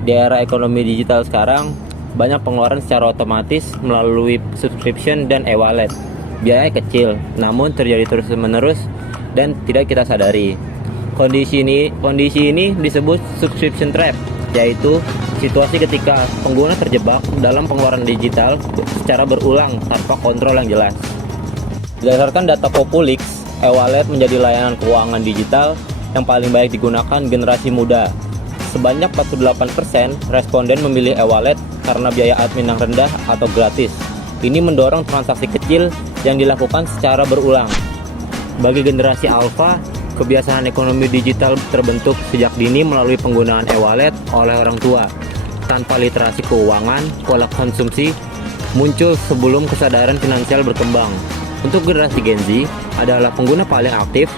Di era ekonomi digital sekarang, banyak pengeluaran secara otomatis melalui subscription dan e-wallet. Biaya kecil, namun terjadi terus-menerus dan tidak kita sadari. Kondisi ini disebut subscription trap, yaitu situasi ketika pengguna terjebak dalam pengeluaran digital secara berulang tanpa kontrol yang jelas. Berdasarkan data Populix, e-wallet menjadi layanan keuangan digital yang paling baik digunakan generasi muda. Sebanyak 48% responden memilih e-wallet karena biaya admin yang rendah atau gratis. Ini mendorong transaksi kecil yang dilakukan secara berulang. Bagi generasi alfa, kebiasaan ekonomi digital terbentuk sejak dini melalui penggunaan e-wallet oleh orang tua. Tanpa literasi keuangan, pola konsumsi muncul sebelum kesadaran finansial berkembang. Untuk generasi Gen Z adalah pengguna paling aktif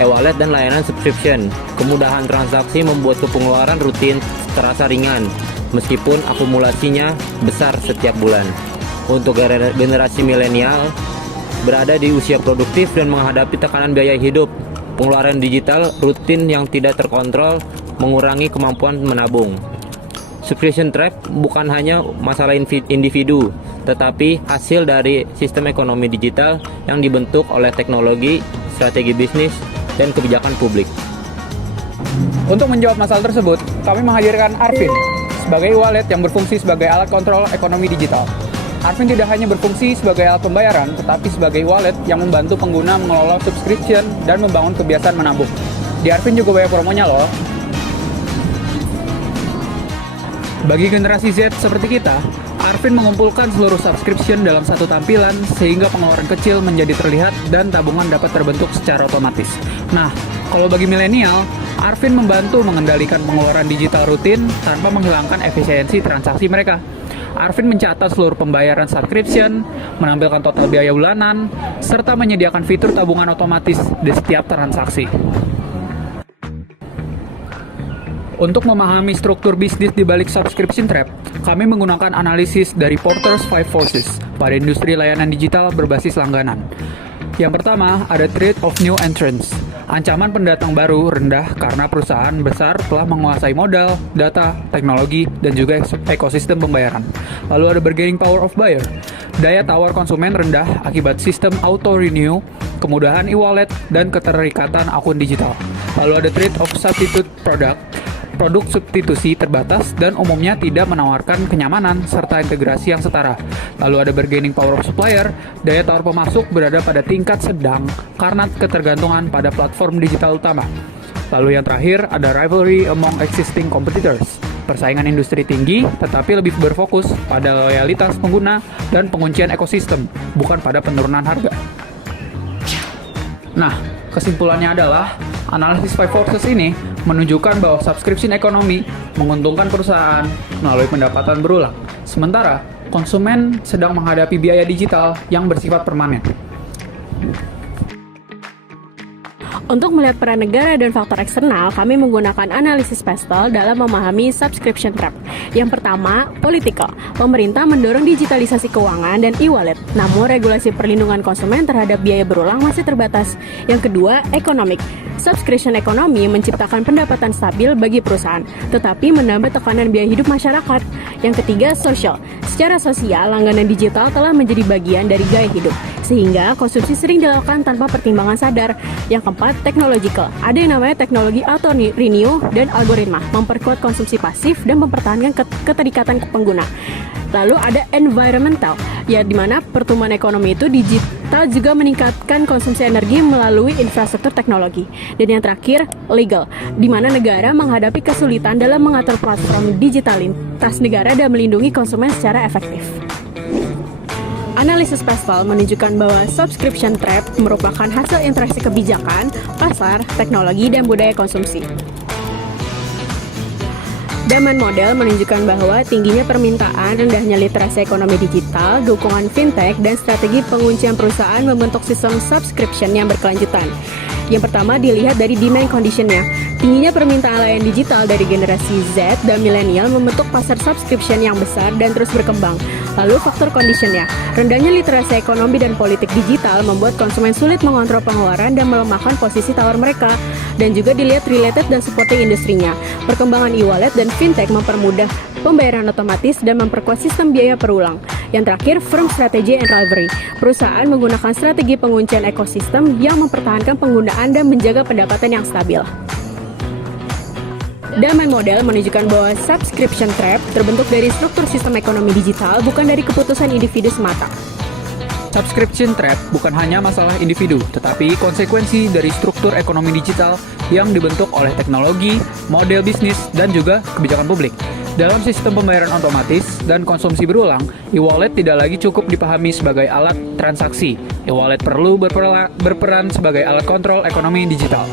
e-wallet dan layanan subscription. Kemudahan transaksi membuat pengeluaran rutin terasa ringan, meskipun akumulasinya besar setiap bulan. Untuk generasi milenial, berada di usia produktif dan menghadapi tekanan biaya hidup, pengeluaran digital rutin yang tidak terkontrol mengurangi kemampuan menabung. Subscription trap bukan hanya masalah individu, tetapi hasil dari sistem ekonomi digital yang dibentuk oleh teknologi, strategi bisnis, dan kebijakan publik. Untuk menjawab masalah tersebut, kami menghadirkan Arvin sebagai wallet yang berfungsi sebagai alat kontrol ekonomi digital. Arvin tidak hanya berfungsi sebagai alat pembayaran, tetapi sebagai wallet yang membantu pengguna mengelola subscription dan membangun kebiasaan menabung. Di Arvin juga banyak promonya loh. Bagi generasi Z seperti kita, Arvin mengumpulkan seluruh subscription dalam satu tampilan sehingga pengeluaran kecil menjadi terlihat dan tabungan dapat terbentuk secara otomatis. Nah, kalau bagi milenial, Arvin membantu mengendalikan pengeluaran digital rutin tanpa menghilangkan efisiensi transaksi mereka. Arvin mencatat seluruh pembayaran subscription, menampilkan total biaya bulanan, serta menyediakan fitur tabungan otomatis di setiap transaksi. Untuk memahami struktur bisnis di balik subscription trap, kami menggunakan analisis dari Porter's Five Forces pada industri layanan digital berbasis langganan. Yang pertama, ada threat of new entrants. Ancaman pendatang baru rendah karena perusahaan besar telah menguasai modal, data, teknologi, dan juga ekosistem pembayaran. Lalu ada bargaining power of buyer. Daya tawar konsumen rendah akibat sistem auto-renew, kemudahan e-wallet, dan keterikatan akun digital. Lalu ada threat of substitute product. Produk substitusi terbatas dan umumnya tidak menawarkan kenyamanan serta integrasi yang setara. Lalu ada bargaining power of supplier, daya tawar pemasok berada pada tingkat sedang karena ketergantungan pada platform digital utama. Lalu yang terakhir ada rivalry among existing competitors. Persaingan industri tinggi tetapi lebih berfokus pada loyalitas pengguna dan penguncian ekosistem, bukan pada penurunan harga. Nah, kesimpulannya adalah analisis Five Forces ini menunjukkan bahwa subscription ekonomi menguntungkan perusahaan melalui pendapatan berulang, sementara konsumen sedang menghadapi biaya digital yang bersifat permanen. Untuk melihat peran negara dan faktor eksternal, kami menggunakan analisis Pestel dalam memahami subscription trap. Yang pertama, political. Pemerintah mendorong digitalisasi keuangan dan e-wallet, namun regulasi perlindungan konsumen terhadap biaya berulang masih terbatas. Yang kedua, economic. Subscription ekonomi menciptakan pendapatan stabil bagi perusahaan, tetapi menambah tekanan biaya hidup masyarakat. Yang ketiga, social. Secara sosial, langganan digital telah menjadi bagian dari gaya hidup, sehingga konsumsi sering dilakukan tanpa pertimbangan sadar. Yang keempat, technological. Ada yang namanya teknologi auto-renew dan algoritma, memperkuat konsumsi pasif dan mempertahankan keterikatan ke pengguna. Lalu ada environmental, ya di mana pertumbuhan ekonomi itu digital juga meningkatkan konsumsi energi melalui infrastruktur teknologi. Dan yang terakhir, legal, di mana negara menghadapi kesulitan dalam mengatur platform digital lintas negara dan melindungi konsumen secara efektif. Analisis Pestel menunjukkan bahwa subscription trap merupakan hasil interaksi kebijakan, pasar, teknologi, dan budaya konsumsi. Demand model menunjukkan bahwa tingginya permintaan, rendahnya literasi ekonomi digital, dukungan fintech, dan strategi penguncian perusahaan membentuk sistem subscription yang berkelanjutan. Yang pertama dilihat dari demand condition-nya. Tingginya permintaan layanan digital dari generasi Z dan milenial membentuk pasar subscription yang besar dan terus berkembang. Lalu faktor condition-nya. Rendahnya literasi ekonomi dan politik digital membuat konsumen sulit mengontrol pengeluaran dan melemahkan posisi tawar mereka. Dan juga dilihat related dan supporting industrinya. Perkembangan e-wallet dan fintech mempermudah pembayaran otomatis dan memperkuat sistem biaya perulang. Yang terakhir, firm strategy and rivalry. Perusahaan menggunakan strategi penguncian ekosistem yang mempertahankan penggunaan dan menjaga pendapatan yang stabil. Diamond Model menunjukkan bahwa subscription trap terbentuk dari struktur sistem ekonomi digital, bukan dari keputusan individu semata. Subscription trap bukan hanya masalah individu, tetapi konsekuensi dari struktur ekonomi digital yang dibentuk oleh teknologi, model bisnis, dan juga kebijakan publik. Dalam sistem pembayaran otomatis dan konsumsi berulang, e-wallet tidak lagi cukup dipahami sebagai alat transaksi. E-wallet perlu berperan sebagai alat kontrol ekonomi digital.